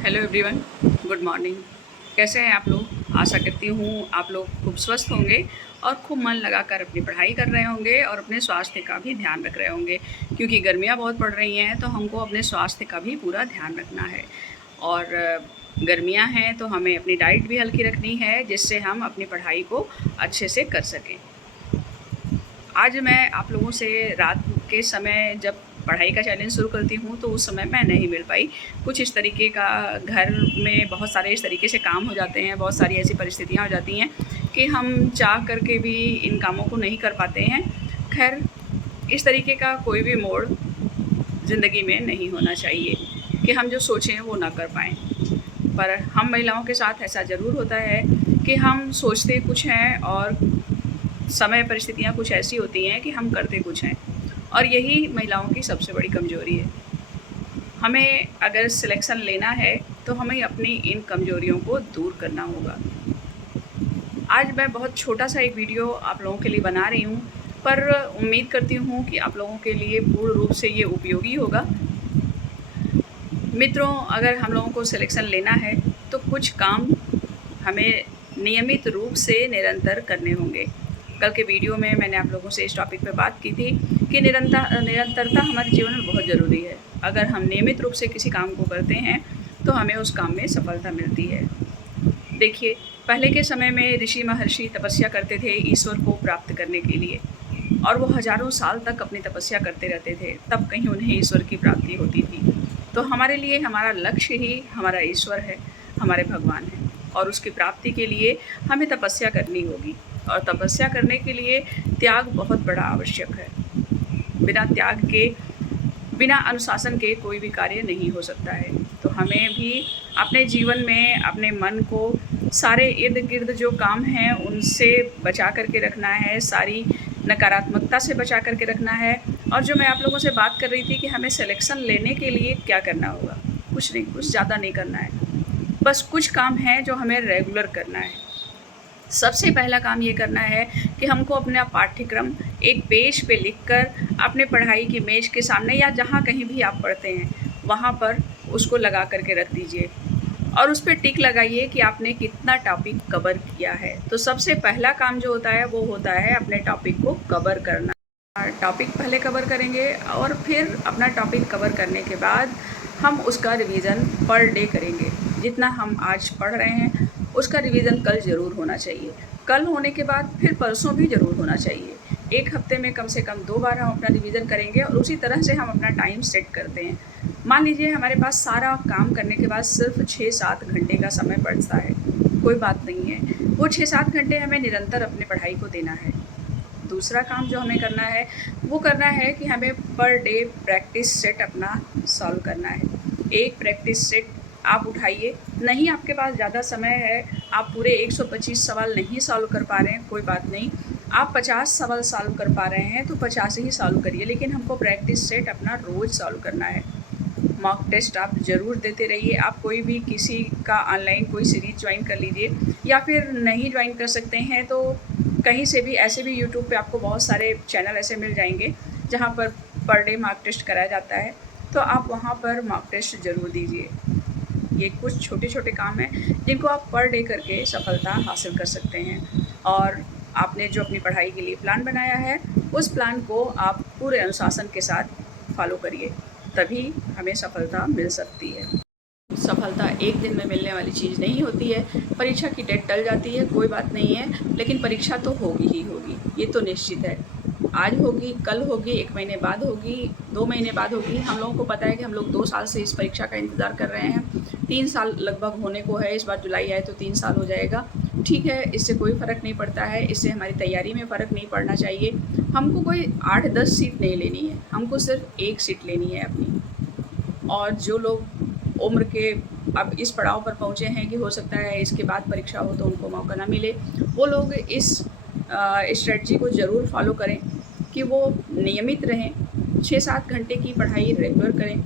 Hello everyone, good morning. कैसे हैं आप लोग? आशा करती हूँ आप लोग खूब स्वस्थ होंगे और खूब मन लगाकर अपनी पढ़ाई कर रहे होंगे और अपने स्वास्थ्य का भी ध्यान रख रहे होंगे, क्योंकि गर्मियाँ बहुत पड़ रही हैं तो हमको अपने स्वास्थ्य का भी पूरा ध्यान रखना है। और गर्मियाँ हैं तो हमें अपनी डाइट भी हल्की रखनी है, जिससे हम अपनी पढ़ाई को अच्छे से कर सकें। आज मैं आप लोगों से रात के समय जब पढ़ाई का चैलेंज शुरू करती हूँ तो उस समय मैं नहीं मिल पाई। कुछ इस तरीके का घर में बहुत सारे इस तरीके से काम हो जाते हैं, बहुत सारी ऐसी परिस्थितियाँ हो जाती हैं कि हम चाह करके भी इन कामों को नहीं कर पाते हैं। खैर, इस तरीके का कोई भी मोड़ ज़िंदगी में नहीं होना चाहिए कि हम जो सोचें वो ना कर पाएँ। पर हम महिलाओं के साथ ऐसा ज़रूर होता है कि हम सोचते कुछ हैं और समय परिस्थितियाँ कुछ ऐसी होती हैं कि हम करते कुछ हैं, और यही महिलाओं की सबसे बड़ी कमज़ोरी है। हमें अगर सिलेक्शन लेना है तो हमें अपनी इन कमज़ोरियों को दूर करना होगा। आज मैं बहुत छोटा-सा एक वीडियो आप लोगों के लिए बना रही हूँ, पर उम्मीद करती हूँ कि आप लोगों के लिए पूर्ण रूप से ये उपयोगी होगा। मित्रों, अगर हम लोगों को सिलेक्शन लेना है तो कुछ काम हमें नियमित रूप से निरंतर करने होंगे। कल के वीडियो में मैंने आप लोगों से इस टॉपिक पे बात की थी कि निरंतरता हमारे जीवन में बहुत ज़रूरी है। अगर हम नियमित रूप से किसी काम को करते हैं तो हमें उस काम में सफलता मिलती है। देखिए, पहले के समय में ऋषि महर्षि तपस्या करते थे ईश्वर को प्राप्त करने के लिए, और वो हज़ारों साल तक अपनी तपस्या करते रहते थे, तब कहीं उन्हें ईश्वर की प्राप्ति होती थी। तो हमारे लिए हमारा लक्ष्य ही हमारा ईश्वर है, हमारे भगवान हैं, और उसकी प्राप्ति के लिए हमें तपस्या करनी होगी, और तपस्या करने के लिए त्याग बहुत बड़ा आवश्यक है। बिना त्याग के, बिना अनुशासन के कोई भी कार्य नहीं हो सकता है। तो हमें भी अपने जीवन में अपने मन को सारे इर्द-गिर्द जो काम हैं उनसे बचा कर के रखना है, सारी नकारात्मकता से बचा कर के रखना है। और जो मैं आप लोगों से बात कर रही थी कि हमें सिलेक्शन लेने के लिए क्या करना होगा, कुछ नहीं, कुछ ज़्यादा नहीं करना है। बस कुछ काम हैं जो हमें रेगुलर करना है। सबसे पहला काम ये करना है कि हमको अपना पाठ्यक्रम एक पेज पे लिखकर अपने पढ़ाई की मेज़ के सामने या जहाँ कहीं भी आप पढ़ते हैं, वहाँ पर उसको लगा कर के रख दीजिए, और उस पे टिक लगाइए कि आपने कितना टॉपिक कवर किया है। तो सबसे पहला काम जो होता है वो होता है अपने टॉपिक को कवर करना। टॉपिक पहले कवर करेंगे और फिर अपना टॉपिक कवर करने के बाद हम उसका रिवीज़न पर डे करेंगे। जितना हम आज पढ़ रहे हैं उसका रिवीज़न कल ज़रूर होना चाहिए। कल होने के बाद फिर परसों भी ज़रूर होना चाहिए। एक हफ़्ते में कम से कम 2 बार हम अपना रिवीज़न करेंगे, और उसी तरह से हम अपना टाइम सेट करते हैं। मान लीजिए हमारे पास सारा काम करने के बाद सिर्फ 6-7 घंटे का समय बचता है, कोई बात नहीं है। वो 6-7 घंटे हमें निरंतर अपनी पढ़ाई को देना है। दूसरा काम जो हमें करना है वो करना है कि हमें पर डे प्रैक्टिस सेट अपना सॉल्व करना है। एक प्रैक्टिस सेट आप उठाइए। नहीं, आपके पास ज़्यादा समय है, आप पूरे 125 सवाल नहीं सॉल्व कर पा रहे हैं, कोई बात नहीं। आप 50 सवाल सॉल्व कर पा रहे हैं तो 50 ही सॉल्व करिए, लेकिन हमको प्रैक्टिस सेट अपना रोज़ सॉल्व करना है। मॉक टेस्ट आप ज़रूर देते रहिए। आप कोई भी किसी का ऑनलाइन कोई सीरीज़ ज्वाइन कर लीजिए, या फिर नहीं ज्वाइन कर सकते हैं तो कहीं से भी, ऐसे भी यूट्यूब पे आपको बहुत सारे चैनल ऐसे मिल जाएंगे जहाँ पर डे मॉक टेस्ट कराया जाता है, तो आप वहाँ पर मॉक टेस्ट ज़रूर दीजिए। ये कुछ छोटे-छोटे काम हैं जिनको आप पर डे करके सफलता हासिल कर सकते हैं, और आपने जो अपनी पढ़ाई के लिए प्लान बनाया है उस प्लान को आप पूरे अनुशासन के साथ फॉलो करिए, तभी हमें सफलता मिल सकती है। सफलता एक दिन में मिलने वाली चीज़ नहीं होती है। परीक्षा की डेट टल जाती है, कोई बात नहीं है, लेकिन परीक्षा तो होगी ही होगी, ये तो निश्चित है। आज होगी, कल होगी, 1 महीने बाद होगी, 2 महीने बाद होगी। हम लोगों को पता है कि हम लोग 2 साल से इस परीक्षा का इंतज़ार कर रहे हैं। 3 साल लगभग होने को है, इस बार जुलाई आए तो 3 साल हो जाएगा। ठीक है, इससे कोई फ़र्क नहीं पड़ता है, इससे हमारी तैयारी में फ़र्क नहीं पड़ना चाहिए। हमको कोई 8-10 सीट नहीं लेनी है, हमको सिर्फ 1 सीट लेनी है अपनी। और जो लोग उम्र के अब इस पड़ाव पर पहुँचे हैं कि हो सकता है इसके बाद परीक्षा हो तो उनको मौका ना मिले, वो लोग इस स्ट्रेटजी को ज़रूर फॉलो करें कि वो नियमित रहें, 6-7 घंटे की पढ़ाई रेगुलर करें,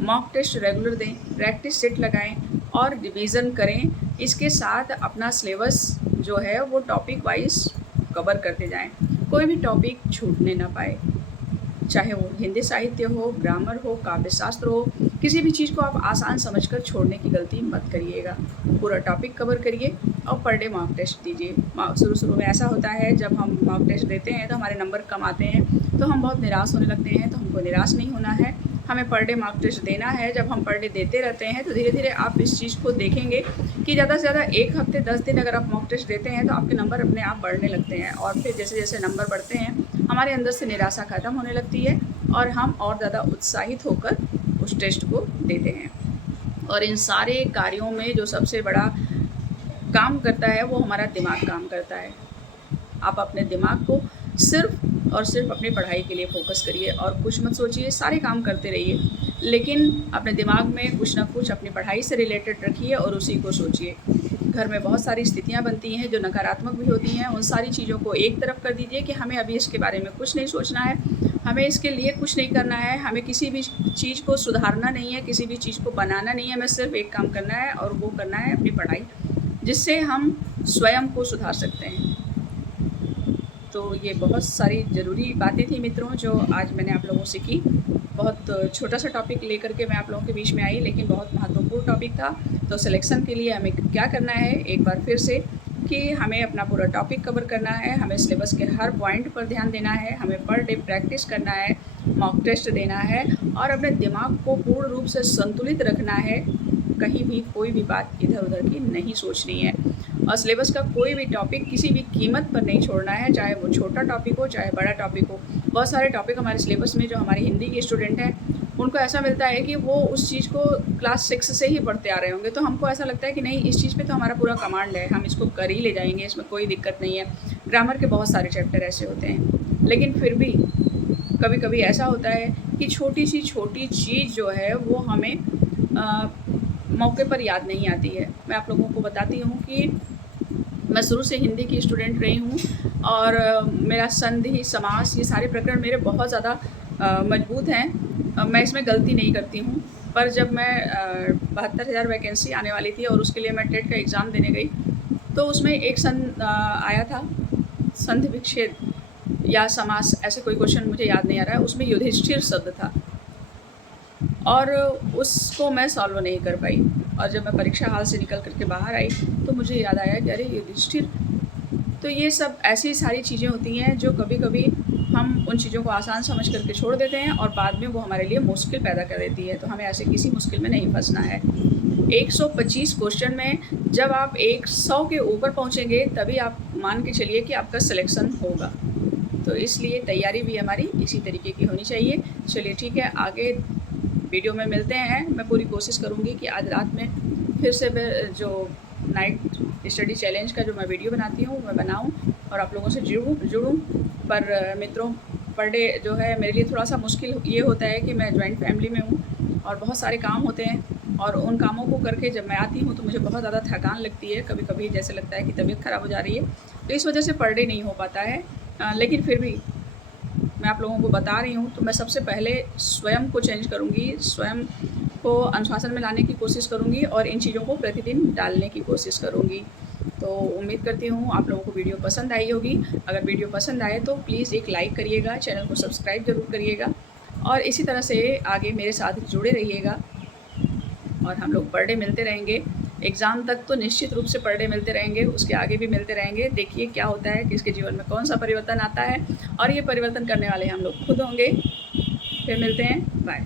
मॉक टेस्ट रेगुलर दें, प्रैक्टिस सेट लगाएं और रिवीज़न करें। इसके साथ अपना सिलेबस जो है वो टॉपिक वाइज़ कवर करते जाएं, कोई भी टॉपिक छूटने ना पाए, चाहे वो हिंदी साहित्य हो, ग्रामर हो, काव्य शास्त्र हो, किसी भी चीज़ को आप आसान समझकर छोड़ने की गलती मत करिएगा। पूरा टॉपिक कवर करिए और पर डे मॉक टेस्ट दीजिए। शुरू में ऐसा होता है, जब हम मॉक टेस्ट देते हैं तो हमारे नंबर कम आते हैं, तो हम बहुत निराश होने लगते हैं। तो हमको निराश नहीं होना है, हमें पर डे मॉक टेस्ट देना है। जब हम पर डे देते रहते हैं तो धीरे धीरे आप इस चीज़ को देखेंगे कि ज़्यादा से ज़्यादा 1 हफ्ते 10 दिन अगर आप मॉक टेस्ट देते हैं तो आपके नंबर अपने आप बढ़ने लगते हैं। और फिर जैसे जैसे नंबर बढ़ते हैं, हमारे अंदर से निराशा ख़त्म होने लगती है और हम और ज़्यादा उत्साहित होकर उस टेस्ट को देते हैं। और इन सारे कार्यों में जो सबसे बड़ा काम करता है वो हमारा दिमाग काम करता है। आप अपने दिमाग को सिर्फ़ और सिर्फ अपनी पढ़ाई के लिए फ़ोकस करिए और कुछ मत सोचिए, सारे काम करते रहिए, लेकिन अपने दिमाग में कुछ ना कुछ अपनी पढ़ाई से रिलेटेड रखिए और उसी को सोचिए। घर में बहुत सारी स्थितियाँ बनती हैं जो नकारात्मक भी होती हैं, उन सारी चीज़ों को एक तरफ कर दीजिए कि हमें अभी इसके बारे में कुछ नहीं सोचना है, हमें इसके लिए कुछ नहीं करना है, हमें किसी भी चीज़ को सुधारना नहीं है, किसी भी चीज़ को बनाना नहीं है, हमें सिर्फ़ एक काम करना है और वो करना है अपनी पढ़ाई, जिससे हम स्वयं को सुधार सकते हैं। तो ये बहुत सारी ज़रूरी बातें थी मित्रों, जो आज मैंने आप लोगों से की। बहुत छोटा-सा टॉपिक लेकर के मैं आप लोगों के बीच में आई, लेकिन बहुत महत्वपूर्ण टॉपिक था। तो सिलेक्शन के लिए हमें क्या करना है, एक बार फिर से, कि हमें अपना पूरा टॉपिक कवर करना है, हमें सिलेबस के हर पॉइंट पर ध्यान देना है, हमें पर डे प्रैक्टिस करना है, मॉक टेस्ट देना है और अपने दिमाग को पूर्ण रूप से संतुलित रखना है। कहीं भी कोई भी बात इधर-उधर की नहीं सोचनी है और सिलेबस का कोई भी टॉपिक किसी भी कीमत पर नहीं छोड़ना है, चाहे वो छोटा टॉपिक हो, चाहे बड़ा टॉपिक हो। बहुत सारे टॉपिक हमारे सिलेबस में जो हमारे हिंदी के स्टूडेंट हैं, उनको ऐसा मिलता है कि वो उस चीज़ को क्लास 6 से ही पढ़ते आ रहे होंगे, तो हमको ऐसा लगता है कि नहीं, इस चीज़ पे तो हमारा पूरा कमांड है, हम इसको कर ही ले जाएँगे, इसमें कोई दिक्कत नहीं है। ग्रामर के बहुत सारे चैप्टर ऐसे होते हैं, लेकिन फिर भी कभी-कभी ऐसा होता है कि छोटी चीज़ जो है वो हमें मौके पर याद नहीं आती है। मैं आप लोगों को बताती हूँ कि मैं शुरू से हिंदी की स्टूडेंट रही हूँ और मेरा संधि, समास, ये सारे प्रकरण मेरे बहुत ज़्यादा मजबूत हैं। मैं इसमें गलती नहीं करती हूँ। पर जब मैं 72,000 वैकेंसी आने वाली थी और उसके लिए मैं टेट का एग्ज़ाम देने गई, तो उसमें एक आया था, संधि विच्छेद या समास, ऐसे कोई क्वेश्चन मुझे याद नहीं आ रहा है। उसमें युधिष्ठिर शब्द था और उसको मैं सॉल्व नहीं कर पाई। और जब मैं परीक्षा हॉल से निकल कर के बाहर आई तो मुझे याद आया कि अरे युधिष्ठिर। तो ये सब ऐसी सारी चीज़ें होती हैं जो कभी-कभी हम उन चीज़ों को आसान समझ करके छोड़ देते हैं और बाद में वो हमारे लिए मुश्किल पैदा कर देती है। तो हमें ऐसे किसी मुश्किल में नहीं फँसना है। 125 क्वेश्चन में जब आप 100 के ऊपर पहुँचेंगे तभी आप मान के चलिए कि आपका सिलेक्शन होगा। तो इसलिए तैयारी भी हमारी इसी तरीके की होनी चाहिए। चलिए ठीक है, आगे वीडियो में मिलते हैं। मैं पूरी कोशिश करूँगी कि आज रात में फिर से जो नाइट स्टडी चैलेंज का जो मैं वीडियो बनाती हूँ मैं बनाऊँ और आप लोगों से जुड़ूँ। पर मित्रों, पर डे जो है मेरे लिए थोड़ा सा मुश्किल ये होता है कि मैं जॉइंट फैमिली में हूँ और बहुत सारे काम होते हैं और उन कामों को करके जब मैं आती हूँ तो मुझे बहुत ज़्यादा थकान लगती है। कभी-कभी जैसे लगता है कि तबीयत ख़राब हो जा रही है, तो इस वजह से पर डे नहीं हो पाता है। लेकिन फिर भी मैं आप लोगों को बता रही हूँ, तो मैं सबसे पहले स्वयं को चेंज करूँगी, स्वयं को अनुशासन में लाने की कोशिश करूँगी और इन चीज़ों को प्रतिदिन डालने की कोशिश करूँगी। तो उम्मीद करती हूँ आप लोगों को वीडियो पसंद आई होगी। अगर वीडियो पसंद आए तो प्लीज़ एक लाइक करिएगा, चैनल को सब्सक्राइब ज़रूर करिएगा और इसी तरह से आगे मेरे साथ जुड़े रहिएगा और हम लोग पर डे मिलते रहेंगे। एग्ज़ाम तक तो निश्चित रूप से पर डे मिलते रहेंगे, उसके आगे भी मिलते रहेंगे। देखिए क्या होता है, किसके जीवन में कौन सा परिवर्तन आता है और ये परिवर्तन करने वाले हम लोग खुद होंगे। फिर मिलते हैं, बाय।